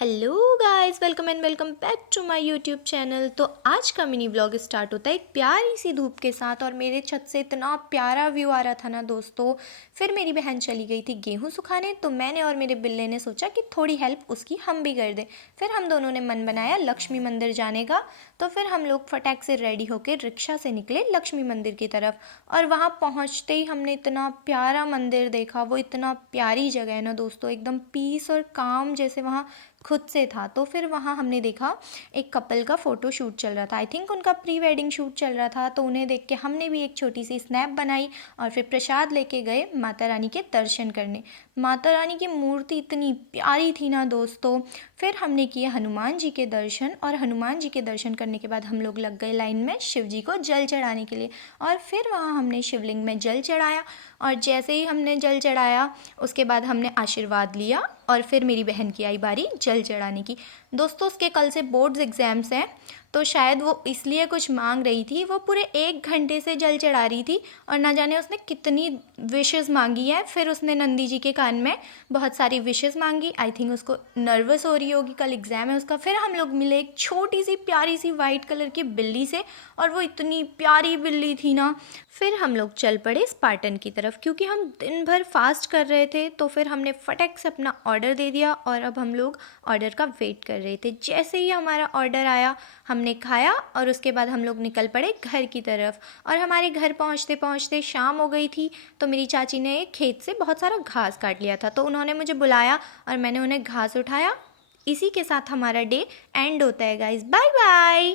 Hello guys, welcome and welcome back to my YouTube channel. तो आज का mini vlog start होता है एक प्यारी सी धूप के साथ और मेरे छत से इतना प्यारा व्यू आ रहा था ना दोस्तों। फिर मेरी बहन चली गई थी गेहूं सुखाने, तो मैंने और मेरे बिल्ले ने सोचा कि थोड़ी हेल्प उसकी हम भी कर दें। फिर हम दोनों ने मन बनाया लक्ष्मी मंदिर जाने का। तो फिर हम लोग फटाक से रेडी होकर रिक्शा से निकले लक्ष्मी मंदिर की तरफ। और वहाँ पहुँचते ही हमने इतना प्यारा मंदिर देखा। वो इतना प्यारी जगह है ना दोस्तों, एकदम पीस और काम जैसे वहाँ खुद से था। तो फिर वहाँ हमने देखा एक कपल का फ़ोटो शूट चल रहा था। आई थिंक उनका प्री वेडिंग शूट चल रहा था। तो उन्हें देख के हमने भी एक छोटी सी स्नैप बनाई और फिर प्रसाद लेके गए माता रानी के दर्शन करने। माता रानी की मूर्ति इतनी प्यारी थी ना दोस्तों। फिर हमने किए हनुमान जी के दर्शन, और हनुमान जी के दर्शन करने के बाद हम लोग लग गए लाइन में शिव जी को जल चढ़ाने के लिए। और फिर वहाँ हमने शिवलिंग में जल चढ़ाया। और जैसे ही हमने जल चढ़ाया उसके बाद हमने आशीर्वाद लिया। और फिर मेरी बहन की आई बारी जल चढ़ाने की। दोस्तों उसके कल से बोर्ड्स एग्ज़ाम्स हैं, तो शायद वो इसलिए कुछ मांग रही थी। वो पूरे 1 घंटे से जल चढ़ा रही थी और ना जाने उसने कितनी विशेज़ मांगी है। फिर उसने नंदी जी के कान में बहुत सारी विशेज़ मांगी। आई थिंक उसको नर्वस हो रही होगी, कल एग्ज़ाम है उसका। फिर हम लोग मिले एक छोटी सी प्यारी सी वाइट कलर की बिल्ली से, और वो इतनी प्यारी बिल्ली थी ना। फिर हम लोग चल पड़े स्पार्टन की तरफ, क्योंकि हम दिन भर फास्ट कर रहे थे। तो फिर हमने फटक से अपना ऑर्डर दे दिया और अब हम लोग ऑर्डर का वेट कर रहे थे। जैसे ही हमारा ऑर्डर आया हमने खाया और उसके बाद हम लोग निकल पड़े घर की तरफ। और हमारे घर पहुंचते पहुंचते शाम हो गई थी। तो मेरी चाची ने खेत से बहुत सारा घास काट लिया था, तो उन्होंने मुझे बुलाया और मैंने उन्हें घास उठाया। इसी के साथ हमारा डे एंड होता है गाइस। Bye bye.